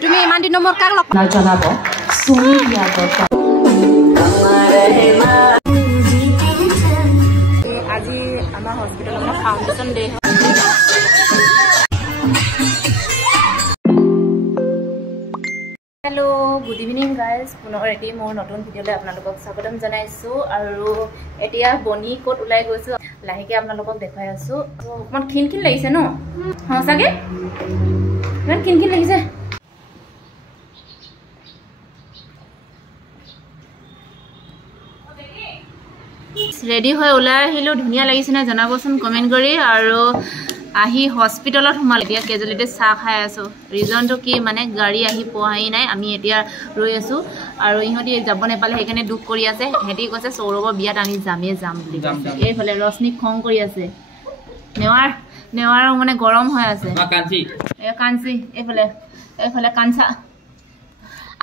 তুমি ইমান দিনৰ মোৰ কাক লগ জনাব সুমি ইয়াগৰ আজি আমাৰ হস্পিটেলত foundation day hello good evening guys पुनः एटी मोर नतुन भिडिओले आपनालोকক स्वागतम जनाइছো আৰু এতিয়া বনি কোট উলাই গৈছো লাহেকে आपनालोকক দেখাই আছো অকমান খিনখিন লাগিছে ন হসাগে ইমান খিনখিন লাগিছে ৰেডি হৈ উলাই আহিলো ধুনিয়া লাগিছে না জনাবচোন কমেন্ট কৰি আৰু আহি হস্পিটেলত সোমাল এতিয়া কেজুৱেলিটি চাহ খাই আছো ৰিজনটো কি মানে গাড়ী আহি পোৱাই নাই আমি এতিয়া ৰৈ আছো আৰু ইহঁতি যাব নেপালে সেইকাৰণে দুখ কৰি আছে হেতি কৈছে সৌৰৱৰ বিয়াত আমি যাম বুলি কৈছে এইফালে ৰশ্মি খং কৰি আছে নেৱাৰ মানে গৰম হৈ আছে কাঞ্চি এইফালে কাঞ্চা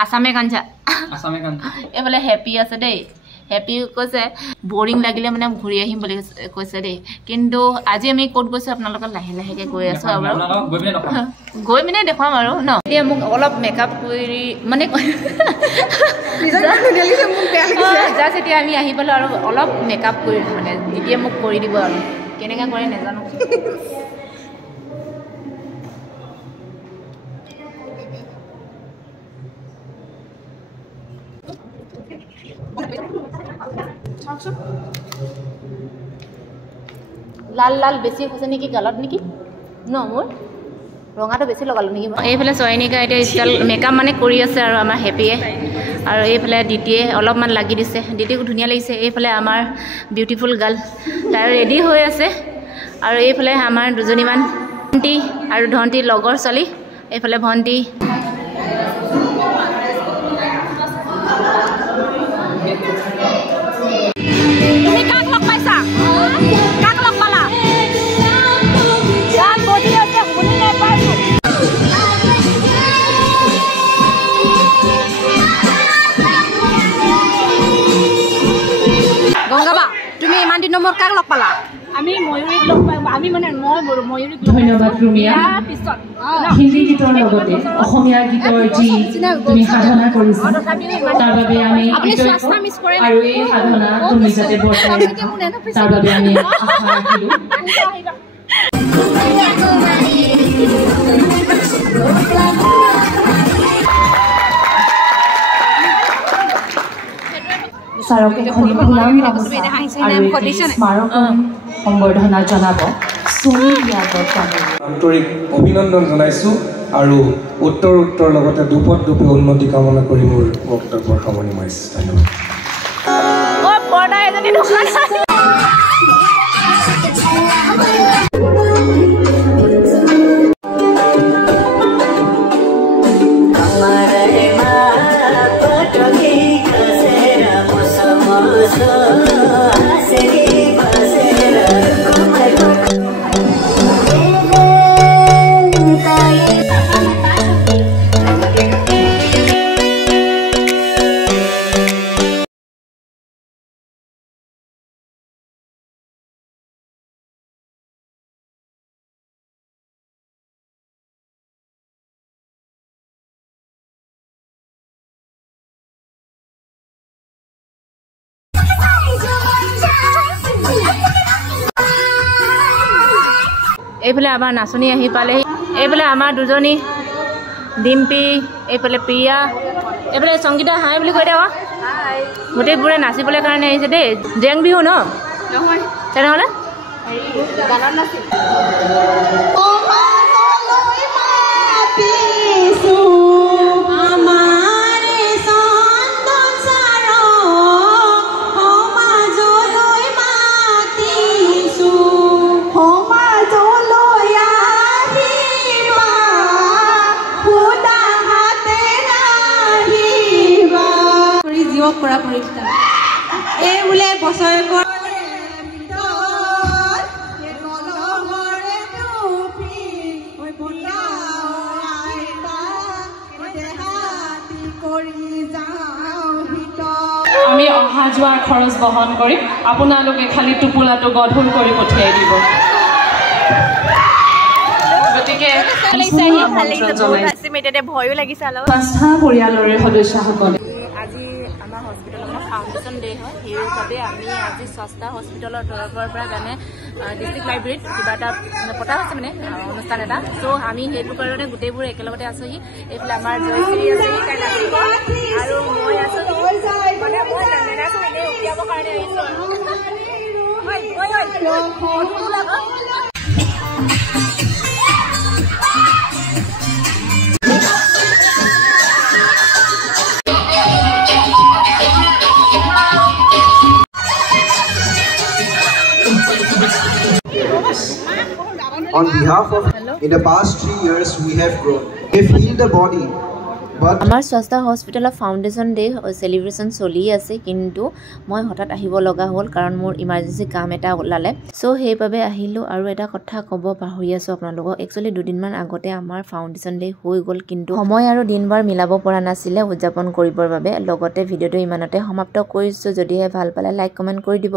আসামে কাঞ্চা এইফালে হেপি আছে দেই হেপি কৈছে বোৰিং লাগিলে মানে ঘূৰি আহিম বুলি কৈছে দেই কিন্তু আজি আমি ক'ত গৈছো আপোনালোকক লাহে লাহেকে গৈ আছো আৰু গৈ মানে দেখুৱাম আৰু ন এতিয়া মোক অলপ মেকআপ কৰি মানে জাষ্ট এতিয়া আমি আহি পালো আৰু অলপ মেকআপ কৰি মানে এতিয়া মোক কৰি দিব আৰু কেনেকৈ কৰে নাজানো লাল লাল বেছি হৈছে নেকি গালত নেকি ন মোৰ ৰঙাটো বেছি লগালো নেকি এইফালে চয়নিকা এতিয়া ষ্টাইল মেকআপ মানে কৰি আছে আৰু আমাৰ হেপিয়ে আৰু এইফালে দিতিয়ে অলপমান লাগি দিছে দিতিকো ধুনীয়া লাগিছে এইফালে আমাৰ বিউটিফুল গাৰ্ল তাই ৰেডি হৈ আছে আৰু এইফালে আমাৰ দুজনীমান ভণ্টি আৰু ধণ্টি লগৰ ছোৱালী এইফালে ভণ্টি তুমি কাক লগ পাইছা কাক লগ পালা যাৰ বডি আছে শুনি নাই পাইছো গংগাবা তুমি ইমান দিনৰ মোৰ কাক লগ পালা আমি ময়ূৰীক লগ পাই আমি মানে ময়ূৰীক ধন্যবাদ ৰুমিয়া হিন্দী গীতৰ লগতে অসমীয়া গীতৰ যি তুমি সাধনা কৰিছা তাৰ বাবে আমি আৰু এই সাধনা তুমি যাতে বৰ্তাই তাৰ বাবে আমি আশা ৰাখিলো বিচাৰক এখনি ফুলাম গামোচা আৰু স্মাৰক সম্বৰ্ধনা জনাব সুমি ইয়াগৰ আন্তৰিক অভিনন্দন জনাইছো আৰু উত্তৰ লগতে দুপে উন্নতি কামনা কৰি মোৰ বক্তব্যৰ সামৰণি মাৰিছো ধন্যবাদ এইফালে আমাৰ নাচনী আহি পালেহি এইফালে আমাৰ দুজনী ডিম্পি এইফালে প্ৰিয়া এইফালে সংগীতা হাই বুলি কৈ দিয়া গোটেইবোৰে নাচিবলৈ কাৰণে আহিছে দেই জেং বিহু ন তেনেহ'লে কৰা পৰীক্ষা এই বোলে বছৰেকৰ আমি অহা যোৱাৰ খৰচ বহন কৰিম আপোনালোকে খালি টোপোলাটো গধুৰ কৰি পঠিয়াই দিব সকলোকে ভয়ো লাগিছে অলপ সংস্থা পৰিয়ালৰে সদস্যসকলে আজি আমাৰ হস্পিটেলত ফাউণ্ডেশ্যন ডে হয় সেইবাবে আমি আজি স্বাস্থ্য হস্পিটেলৰ তৰফৰ পৰা জানে ডিষ্ট্ৰিক্ট লাইব্ৰেৰীত কিবা এটা পতা হৈছে মানে অনুষ্ঠান এটা চ' আমি সেইটো কাৰণে গোটেইবোৰ একেলগতে আছোহি এইফালে আমাৰ জয়শ্ৰী আছেহি আৰু মই আছো মানে মই আছো এনেই উলিয়াবৰ কাৰণে আহিছোঁ On behalf of, in the past 3 years, we have grown. We have healed the body. আমাৰ স্বাস্থ্য হস্পিটেলৰ ফাউণ্ডেশ্যন ডে চেলিব্ৰেশ্যন চলি আছে কিন্তু মই হঠাৎ আহিব লগা হ'ল কাৰণ মোৰ ইমাৰ্জেঞ্চি কাম এটা ওলালে চ' সেইবাবে আহিলোঁ আৰু এটা কথা ক'ব পাহৰি আছোঁ আপোনালোকক একচুৱেলি দুদিনমান আগতে আমাৰ ফাউণ্ডেশ্যন ডে হৈ গ'ল কিন্তু সময় আৰু দিনবাৰ মিলাব পৰা নাছিলে উদযাপন কৰিবৰ বাবে লগতে ভিডিঅ'টো ইমানতে সমাপ্ত কৰিছোঁ যদিহে ভাল পালে লাইক কমেণ্ট কৰি দিব